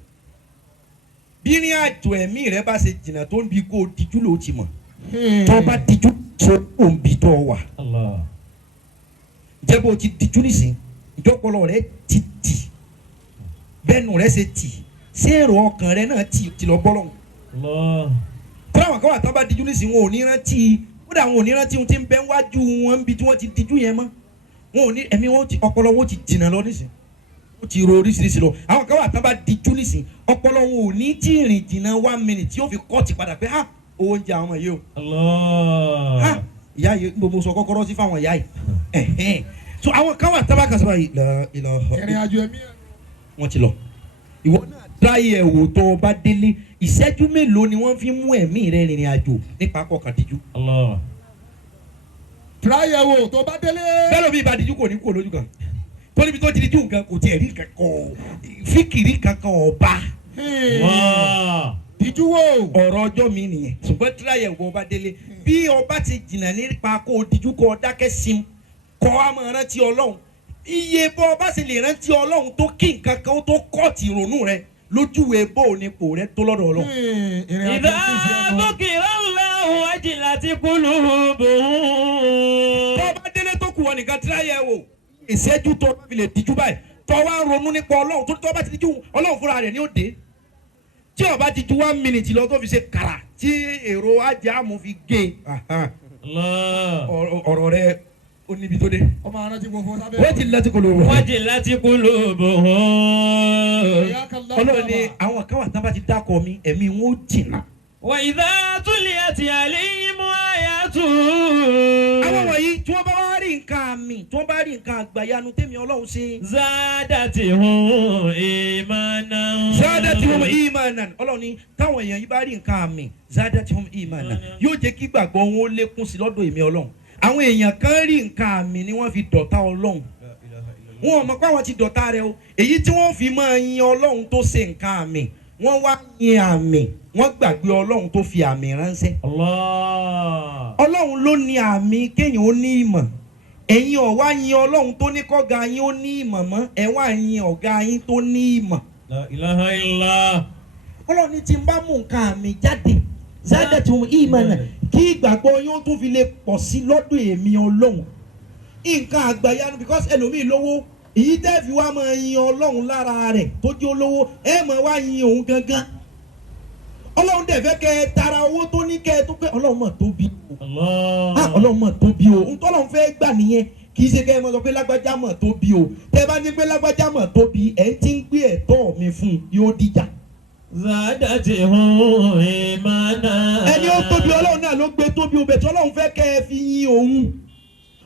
bí ìrìn àjò ẹ̀mí rẹ bá ṣe jìnnà tó ń bi kó o dijú ló ti mọ̀ tó o bá dijú tó o ń bi tó o wà. ǹjẹ́ bó o ti dijú nísìn ìjọpọlọ rẹ ti tì bẹ́ẹ̀nu rẹ ṣe tì ṣé èrò ọkàn rẹ náà ti lọ bọ́ lọ́hùn. kó àwọn kan wà tán bá dijú nísìn wọn ò ní rántí kódà wọn ò ní rántí ohun tí ń bẹ wájú wọn bí tí wọ́n ti dijú yẹn mọ́ wọn ò ní ẹ̀mí wọn ọpọlọ wọn ti jìnnà lọ nísìn ó ti ro oríṣiríṣi lọ àwọn kan wà tán bá dijú nísìn ọpọlọ wọn ò ní tí ìrìn jìnnà 1 minute tí ó fi kọ́ ti padà pé ha owó oúnjẹ àwọn yìí o ha ìyá yìí gbogbo sọ kọ́kọ́rọ́ sí fáwọn ìyá yìí so àwọn kan wà tán bá kàn sí báyìí ìrìn àjò ẹ̀mí wọ́n ti lọ ìwọ náà dáyé ẹ̀wò tó o bá délé ìṣẹ́jú mélòó ni wọ́n fi mú ẹ̀mí rẹ rìnrìn àjò nípa kọ̀ọ̀kan díjú. tíráyẹ̀wò tó bá délé. bẹ́ẹ̀ ló bí ibà díjú kò ní kó lójú kan tó níbi tó ti díjú nǹkan kò tiẹ̀ rí kankan fíkìrí kankan ọba. díjú wo. ọ̀rọ̀ ọjọ́ mi nìyẹn ṣùgbọ́n tíráyẹ̀wò ọba délé bí ọba ti jìnnà nípa kó o díjú kó o dákẹ́ sim kọ́ wa máa rántí ọlọ́run iye bọ́ ọba sì lè rántí ọlọ́run tó kí nǹkan kan tó kọ́ọ̀tì ìrònú rẹ lójúwe bó o ní pò rẹ tó lọ́dọ̀ ọlọ́run. Idha dhukira Allahu wajilati qulubuhum. tó o bá délé tó kù wọn nìkan tíráyẹ̀ wò ìṣẹ́jú tó o bá fi lè díjú báyìí tó o wá ronú nípa ọlọ́run tó o bá ti díjú ọlọ́run fúnra rẹ̀ ní òde tí o bá ti ju 1 minute lọ tó fi ṣe kàrà tí èrò ajá mo fi gé ọ̀rọ̀ rẹ ó níbi tó dé. ọmọ ara ti gbogbo sábẹ́. Wajilati qulubuhum. Wajilati qulubuhum. ọlọ́run ni àwọn kan wà tán bá ti dákọ̀ mi ẹ̀mí wọn ó jìnnà. Wa idha tuliyat alayhim ayatu. àwọn wọ̀nyí tí wọ́n bá wá rí nǹkan àmì tí wọ́n bá rí nǹkan àgbàyanu tèmi ọlọ́run ṣe. Zadatihum imanan. Zadatihum imanan ọlọ́run ni táwọn èèyàn yìí bá rí nǹkan àmì zadatihum imanan yóò jẹ́ kí gbàgbọ́ wọn ó lékún sí lọ́dọ̀ èmi ọlọ́run. àwọn èèyàn kan rí nǹkan àmì ni wọ́n fi dọ̀tá ọlọ́run wọn ò mọ̀ pé àwọn ti dọ̀tá rẹ o èyí tí wọ́n fi máa yin ọlọ́run tó ṣe nǹkan àmì wọ́n wá yin àmì wọ́n gbàgbé ọlọ́run tó fi àmì ránṣẹ́. ọlọ́run ló ní àmì kéèyàn ó ní ìmọ̀ ẹ̀yin ò wá yin ọlọ́run tó ní kọ́ga yín ó ní ìmọ̀ mọ́ ẹ̀ wá yin ọ̀gá yín tó ní ìmọ̀. La ilaha illallah. ọlọ́run ní tí n bá mú nǹkan àmì jáde Zadatihum imanan kí ìgbàgbọ́ yín ó tún fi lè pọ̀ sí lọ́dọ̀ èmi ọlọ́run nǹkan àgbàyanu because ẹlòmíì lówó èyí tẹ́ fi wá máa yin ọlọ́run lára rẹ̀ tó jẹ́ olówó ẹ máa wá yin òun gangan ọlọ́run dẹ̀ fẹ́ kẹ́ ẹ tara owó tó ní kẹ́ ẹ tó pé ọlọ́run mà tóbi o ọlọ́run mà tóbi o ohun tọ́lọ́run fẹ́ gbà nìyẹn kì í ṣe kẹ́ ẹ máa sọ pé lágbájá mà tóbi o tẹ́ bá ní pé lágbájá mà tóbi ẹ̀ ń ti ń gbé ẹ̀tọ́ mi fún yóò dìjà. Zadatihum imanan. ẹni ó tóbi ọlọ́run náà ló gbé tóbi obè tí ọlọ́run fẹ́ kẹ́ ẹ fi yin òun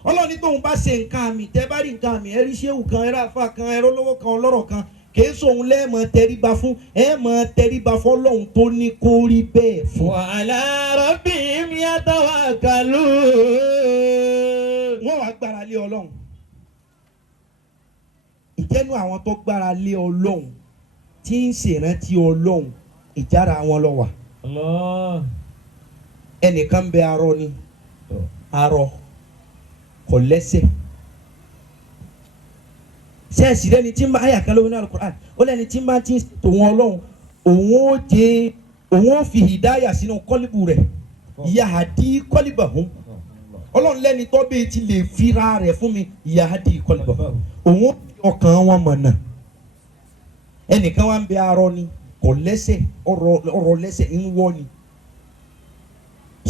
ọlọ́run ní tóun bá ṣe nǹkan àmì tẹ́ bá rí nǹkan àmì ẹ rí ṣéwù kan ẹ rí àfà kan ẹ rólówó kan ọlọ́rọ̀ kan kìí sóhun lẹ́ẹ̀mọ tẹríba fún ẹ mọ tẹríba fọlọ́run tó ní kó rí bẹ́ẹ̀ fún. Wa ala rabbihim yatawakkalun. wọ́n wá gbára lé ọlọ́run ìjẹ́nu àwọn tó gbára lé ọlọ́run tí ń ṣèrántí ọlọ́run ìjára wọn lọ wà. ẹnìkan bẹ arọ ni arọ kò lẹ́sẹ̀ sẹ́ẹ̀sì lẹ́ni tí ń bá àyà kan lórí náà Al-Qur'an ó lẹ́ni tí ń bá ti tò wọn ọlọ́run òun ó fi hìdáyà sínú kọ́líbù rẹ̀ yahdi qalbahum ọlọ́run lẹ́ni tó bẹ́ẹ̀ ti lè fira rẹ̀ fún mi yahdi qalbahum òun ó fi ọkàn wọn mọ̀nà ẹnìkan wá ń bẹ arọ ni kò lẹ́sẹ̀ ọ̀rọ̀ lẹ́sẹ̀ ń wọ́ ni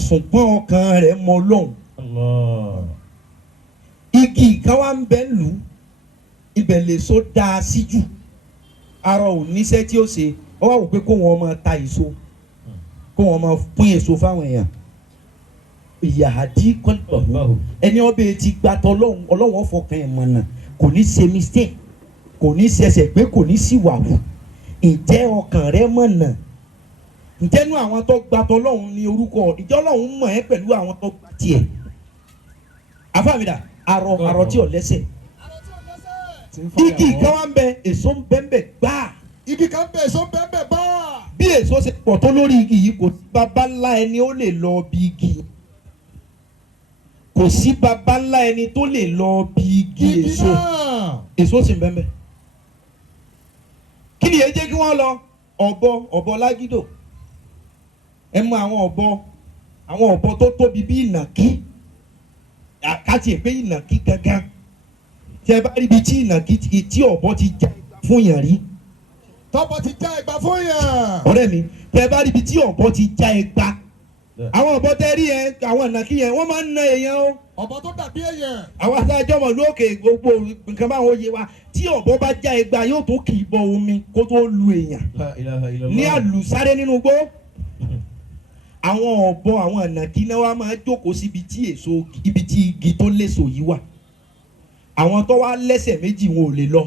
ṣùgbọ́n ọkàn rẹ̀ mọ lọ́hùn igi kan wá ń bẹ lù ibẹ̀ lè so dáa sí jù arọ ò níṣẹ́ tí ó ṣe ọ wá wò pé kó wọn máa ta èso kó wọn máa pín èso fáwọn èèyàn yahdi qalbahum ẹni ọbẹ̀ ti gbàtọ̀ ọlọ́wọ́n fọkàn ẹ̀ mọ̀nà kò ní ṣe mistake kò ní ṣẹ̀ṣẹ̀ pé kò ní sí wàhù ǹjẹ́ ọkàn rẹ mọ̀nà ǹjẹ́ nú àwọn tó gbàtọ̀ lọ́hùn ní orúkọ ìjọ lọ́hùn mọ̀ ẹ́ pẹ̀lú àwọn tó gbà tiẹ̀ afáàmìdá arọ tí ò lẹ́sẹ̀ igi kan wá ń bẹ èso ń bẹ ń bẹ gbáà igi kan bẹ èso bẹ́ẹ̀ bẹ́ẹ̀ bá. bí èso ṣe pọ̀ tó lórí igi yìí kò sí baba ńlá ẹni ó lè lọ bí igi kò sí baba ńlá ẹni tó lè lọ bí igi èso sì ń bẹ ń bẹ kí ni èyí jẹ́ kí wọ́n lọ ọ̀bọ lágídò ẹ mọ àwọn ọ̀bọ tó tóbi bí ìnàkí àkàtì ẹ̀ pé ìnàkí gangan tí ẹ bá rí ibi tí ìnàkí tí ọ̀bọ ti já fún yàn rí tọ́pọ̀ ti já ẹgbà fún yàn. ọ̀rẹ́ mi tí ẹ bá rí ibi tí ọ̀bọ ti já ẹgbà àwọn ọ̀bọ tẹ́ rí yẹn àwọn ìnàkí yẹn wọ́n máa ń na èèyàn o ọ̀bọ tó dàbí èèyàn. àwọn adájọ́ mọ̀ lókè gbogbo nǹkan báwọn yé wa tí ọ̀bọ bá já ẹgbà yóò tó kì í bọ omi kó tó lu èèyàn ní àlùsáré nínú igbó àwọn ọ̀bọ àwọn ìnàkí náà wá máa jókòó síbi tí èso ibi tí igi tó léso yìí wà àwọn tó wá lẹ́sẹ̀ méjì wọn ò lè lọ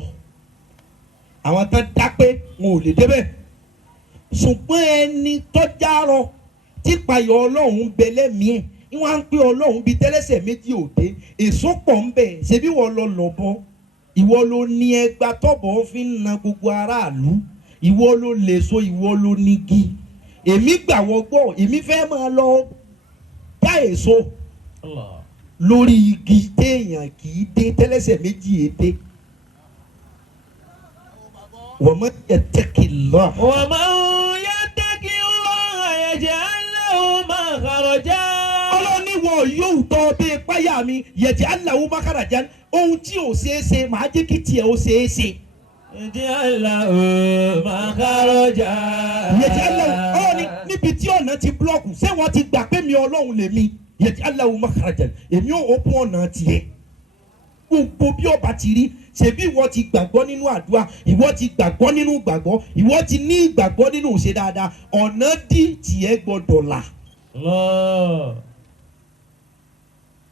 àwọn tó dápé wọn ò lè débẹ̀ ṣùgbọ́n ẹni tó járọ tí payọ̀ ọlọ́run bẹ lẹ́mìí ẹ̀ ni wọ́n á ń pè ọlọ́run bíi tẹ́lẹ̀sẹ̀ méjì òde èso pọ̀ ń bẹ̀ ṣebí wọ́n lọ lọ́bọ ìwọ ló ní ẹgbà tọ́bọ̀ fi ń na gbogbo aráàlú ìwọ ló lè so ìwọ ló nígi èmi gbàwọ́ gbọ́ èmi fẹ́ máa lọ bá èso lórí igi téèyàn kì í dé tẹ́lẹ̀sẹ̀ méjì èdè wọ́n mọ̀ yattaqi Allah. wa man yattaqi Allah yaj'al lahu makhraja. ọlọ́niwọ̀ yóò tọ́ bí páyà mi yaj'al lahu makhraja ohun tí ò ṣeé ṣe màá jẹ́ kí tiẹ̀ ó ṣeé ṣe. yaj'al lahu makhraja. yaj'al lahu ọ̀ọ́ni níbi tí ọ̀nà ti búlọ̀kù ṣé wọ́n ti gbà pé mi ọlọ́run lèmi yaj'al lahu makhraja èmi ò ó pọ́n ọ̀nà tiẹ̀ gbogbo bí ọba ti rí ṣebí ìwọ ti gbàgbọ́ nínú àdúrà ìwọ ti gbàgbọ́ nínú gbàgbọ́ ìwọ ti ní ìgbàgbọ́ nínú ṣe dáadáa ọ̀nà dí tiẹ̀ gbọ́dọ̀ là.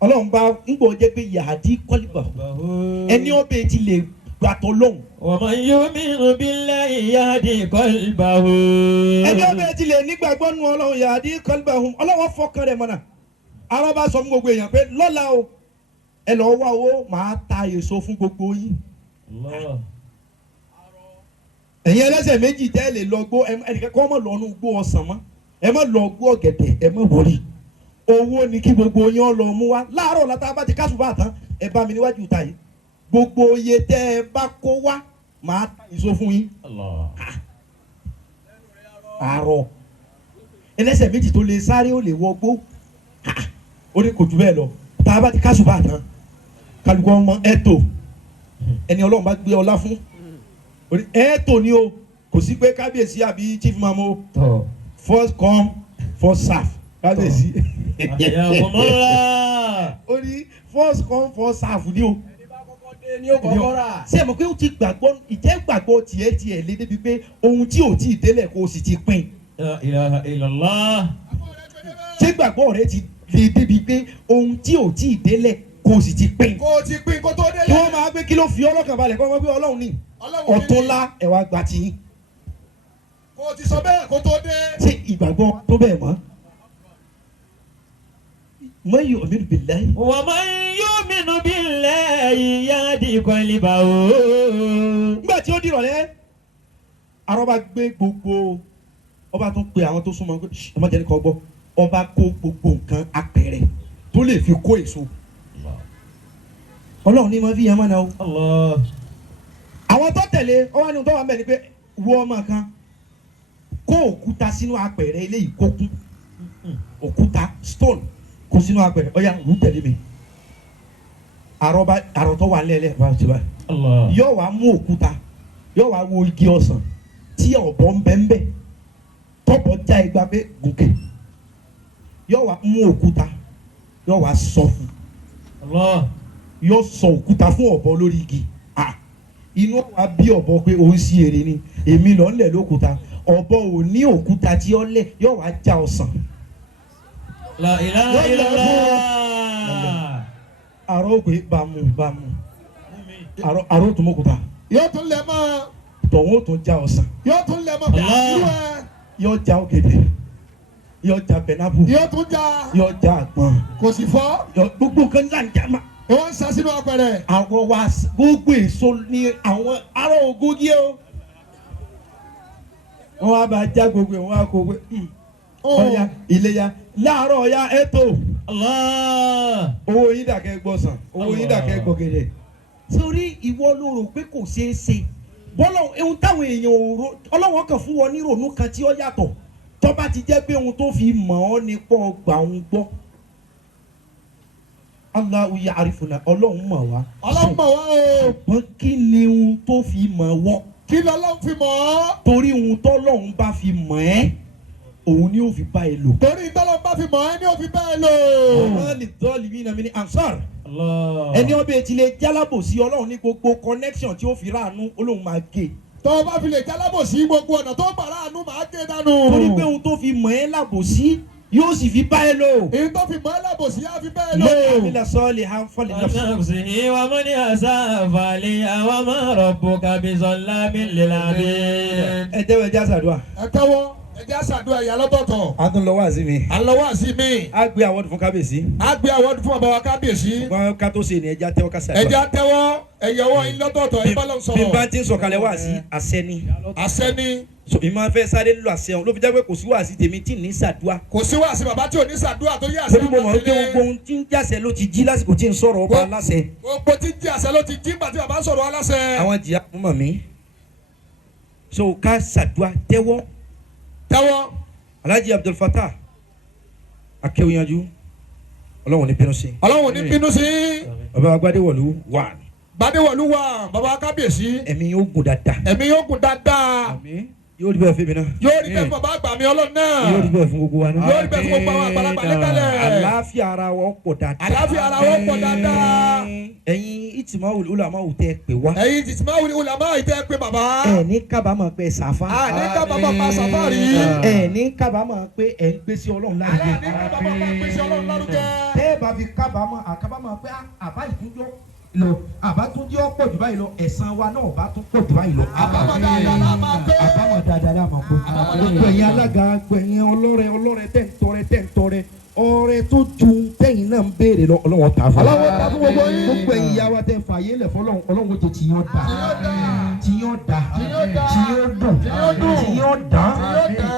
ọlọ́run bá ń gbọ́ jẹ́ pé yahdi qalbahum ẹni ọbẹ̀ ti lè gbàtọ́ lóhùn. wa man yu'minu billahi yahdi qalbahu. ẹni ọbẹ̀ ti lè nígbàgbọ́ nínú ọlọ́run yahdi qalbahum ọlọ́run fọkàn rẹ̀ mọ́nà àwọn bá sọ fún gbogbo èèyàn pé lọ́la o ẹ lọ wá owó màá ta èso fún gbogbo yín. ẹ̀yin ẹlẹ́sẹ̀ méjì tẹ́ lè lọ gbó ẹnìkan kọ́ mọ̀ lọ́nu gbó ọsàn mọ́ ẹ má lọ gbó ọ̀gẹ̀dẹ̀ ẹ má wọlé owó ni kí gbogbo yín lọ mú wá láàárọ̀ látà bá ti kásùbà tán ẹ bá mi níwájú ta yìí gbogbo iye tẹ́ ẹ bá kó wá màá ta èso fún yín. àárọ̀ ẹlẹ́sẹ̀ méjì tó lè sáré ó lè wọ gbó ó ní kò jù bẹ́ẹ̀ lọ tá a bá ti kásùbà tán kálukú ọmọ ẹ̀tọ́ ẹni ọlọ́run bá gbé ọlá fún ẹ̀tọ́ ni o kò sí pé kábíyèsí àbí chief mamo first come first serve kábíyèsí ó ní first come first serve ni o ṣé ẹ mọ̀ pé ó ti gbàgbọ́ ìjẹ́ gbàgbọ́ tiẹ̀ lé débi pé ohun tí ò tí ì délẹ̀ kó o sì ti pín. ṣé gbàgbọ́ rẹ ti lè débi pé ohun tí ò tí ì délẹ̀ kó o sì ti pín. kó o ti pín kó tó délẹ̀. kí wọ́n máa gbé kí ló fi ọlọ́kàn balẹ̀ kọ́ wọ́n gbé ọlọ́run ní ọ̀túnla ẹ̀wà gbà tí yín. kó o ti sọ bẹ́ẹ̀ kó tó dé. ṣé ìgbàgbọ́ tó bẹ́ẹ̀ mọ́. man yu'minu billahi. wa man yu'minu billahi yahdi qalbahu. nígbà tí ó di ìrọ̀lẹ́ arọ́ba gbé gbogbo ọba tún pe àwọn tó súnmọ́ pé ọmọdé ní kò gbọ́ ọba kó gbogbo nǹkan apẹ̀rẹ̀ tó lè fi kó èso ọlọ́run ní ma fi yẹn mọ́ náà o. Allah. àwọn tó tẹ̀lé ọwọ́ ni tó wà mẹ́ ni pé wọ ọmọ kan kó òkúta sínú apẹ̀rẹ̀ eléyìí kó kún òkúta stone kó sínú apẹ̀rẹ̀ ọ̀ya rú tẹ̀lé mi àròtọ́ wà lẹ́lẹ̀ bá ti bá Allah. yóò wá mú òkúta yóò wá wo igi ọsàn tí ọ̀bọ ń bẹ́ ń bẹ́ tọ́bọ̀ já igba pé gòkè yóò wá mú òkúta yóò wá sọ fún Allah. yóò sọ òkúta fún ọ̀bọ lórí igi inú wa bí ọ̀bọ pé òun sí èrè ni èmi lọ ń lẹ̀ lókúta ọ̀bọ ò ní òkúta tí ó lẹ̀ yóò wá já ọsàn. La ilaha illallah. àrò òkè bámu àrò tó mọ́kúta yóò tún lẹ̀ mọ́. tọ̀hún tó já ọsàn yóò tún lẹ̀ mọ́. yóò já ògèdè yóò já pẹnápù yóò tún já. yóò já àgbọn kò sì fọ́. gbogbo nǹkan ńlá ń já ma. wọ́n ń sa sínú apẹ̀rẹ̀. àwọn wa gbogbo èso ni àwọn ará ogun yé o. wọ́n á bá já gbogbo ẹ̀ wọ́n á kó gbé ọ̀ya ìléya láàárọ̀ ọ̀ya ètò Allah. owó yín dàkẹ́ gbọ̀sán owó yín dàkẹ́ gbọ̀gẹ̀dẹ̀. sórí ìwọ ló rò pé kò ṣeé ṣe bọ́lọ̀ ehun táwọn èèyàn ò ro ọlọ́wọ́n kan fún wọn ní ìrònú kan tí ó yàtọ̀ tó bá ti jẹ́ pé ohun tó fi mọ̀ ọ́ ni pọ̀ gbà ń gbọ́. Allahu ya'rifuna ọlọ́run mọ̀ wá. ọlọ́run mọ̀ wá o. ṣùgbọ́n kí ni ohun tó fi mọ̀ wọ́? kí lọ́lọ́run fi mọ̀ ọ́. torí ohun tọ́lọ́run bá fi mọ̀ ẹ́ òun ni ó fi bá ẹ lò. torí tọ́lọ́run bá fi mọ̀ ẹ́ ni ó fi bá ẹ lò. ọmọ ní tọ́lì mí nàmi ní ansar. Allah. ẹni ọbẹ̀ tí lè jálábò sí ọlọ́run ní gbogbo connection tí ó fi ráàánú olóhùn máa gé. tó o bá fi lè jálábò sí gbogbo ọ̀nà tó gbà ráàánú máa gé dànù. torí pé ohun tó fi mọ̀ ẹ́ làbò sí yóò sì fi bá ẹ lò. èyí tó fi mọ̀ ẹ́ làbò sí á fi bá ẹ lò. lóò nílẹ̀ sọ́ọ̀lì hanfọ́lì náà. nafsihi wa man asafa li wa ma rabbuka bizallamin lil abid. ẹ jẹ́ wẹ́ẹ́ jásàdúrà. ẹ tẹ́wọ́ ẹ jẹ́ àṣàdúrà ìyá lọ́tọ̀ọ̀tọ̀. a tún lọ wá sí mi. à ń lọ wá sí mi. a gbé àwọ̀dù fún kábíyèsí. a gbé àwọ̀dù fún bàbá wa kábíyèsí. wọn ká tó ṣe ni ẹja tẹ́wọ́ ká ẹ ṣàdúrà. jẹ́ àtẹ́wọ́ ẹ̀yẹ̀wọ́ yín lọ́tọ̀ọ̀tọ̀ ẹ bá lọ bí bá sọ̀rọ̀. ti ń sọ̀kalẹ̀ wá sí àṣẹ ni. àṣẹ ni. so ìmọ̀ fẹ́ sáré lọ àṣẹ wọn ló fi jẹ́ pé kò sí wàásì tèmi tí ní ṣàdúrà. kò sí wá sí bàbá tí ò ní ṣàdúrà tó yẹ àṣẹ torí mo mọ̀ pé gbogbo ohun tí ń jàṣẹ ló ti jí lásìkò tí ń sọ̀rọ̀ ọba aláṣẹ. gbogbo tí jí àṣẹ ló ti jí gbà tí bàbá ń sọ̀rọ̀ aláṣẹ. àwọn jìyà fún mọ̀ mí. so ká ṣàdúrà tẹ́wọ́. tẹ́wọ́. Alhaji Abdul Fattah akéwìyànjú ọlọ́run ní bínú sí. ọlọ́run ní bínú sí. bàbá Gbadéwọ̀lú wà. Gbadéwọ̀lú wà bàbá kábíyèsí. ẹ̀mí yóò gùn dáadáa. ẹ̀mí yóò gùn dáadáa. àmín yóò rí bẹ́ẹ̀ fún mi náà. yóò rí bẹ́ẹ̀ fún bàbá àgbà mi ọlọ́run náà. yóò rí bẹ́ẹ̀ fún gbogbo wa náà. yóò rí bẹ́ẹ̀ fún gbogbo àwọn àgbàlagbà níkàlẹ̀. àlàáfíà ara wọn pọ̀ dáadáa. àlàáfíà ara wọn pọ̀ dáadáa. ẹ̀yin ìtìmọ̀ olùlàmọ̀ tẹ́ pè wá. ẹ̀yin ti máa wuli ulama ìtẹ́ pé bàbá. ẹ ní kábàámọ̀ pé sàfà. ní kábàámọ̀ pa sàfárì. ẹ ní kábàámọ̀ pé ẹ ń gbé sí ọlọ́run lárugẹ. ní kábàámọ̀ pa pèsè ọlọ́run lárugẹ. tẹ́ ẹ bá fi kábàámọ̀ pé àbá ìtúnjọ́ lọ àbá tún jẹ́ ọ̀pọ̀ jù báyìí lọ ẹ̀san wa náà bá tún pọ̀ jù báyìí lọ. àbámọ̀ dáadáa la máa pé. àbámọ̀ dáadáa la máa pé. gbogbo ẹ̀yin alága gbẹ̀yìn ọlọ́rẹ̀ tẹ̀ ń tọrẹ ọrẹ tó ju tẹ̀yin náà ń béèrè lọ ọlọ́wọ́ ta fún. ọlọ́wọ́ ta fún gbogbo yín. gbogbo ẹ̀yin ìyá wa tẹ̀ fàyè lẹ̀ fọlọ́run ọlọ́wọ́ jẹ tiyán da tiyán da tiyán dùn tiyán da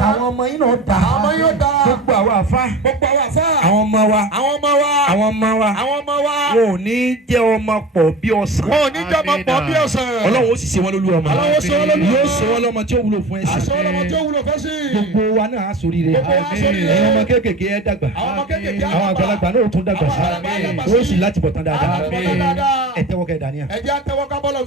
àwọn ọmọ yín náà da àwọn ọmọ yóò da. gbogbo àwọn àfa gbogbo àwọn àfa. àwọn ọmọ wa àwọn ọmọ wa. àwọn ọmọ wa àwọn ọmọ wa. wọn ò ní jẹ́ ọmọ pọ̀ bí ọ̀sán. wọn ò ní jẹ́ ọmọ pọ̀ bí ọ̀sán. ọlọ́run ó sì ṣe wọn lólú ọmọ. ọlọ́run ó ṣe wọn lólú ọmọ. yóò ṣe wọn lọ́mọ tí ó wúlò fún ẹ̀sìn. aṣọ ọlọ́mọ tí ó wúlò fẹ́ sí. gbogbo wa náà á ṣoríire. gbogbo wa á ṣoríire. ẹ̀yin ọmọ kéékèèké ẹ dàgbà. àwọn ọmọ kéékèèké á àwọn àgbàlagbà náà ó tún dàgbà sí. àwọn àgbàlagbà á dàgbà sí. ó sì láti bọ̀ tán dáadáa. Àmín. ẹ tẹ́wọ́ kẹ́ dàníyà. ẹ jẹ́ àtẹwọ́ ká bọ́lọ̀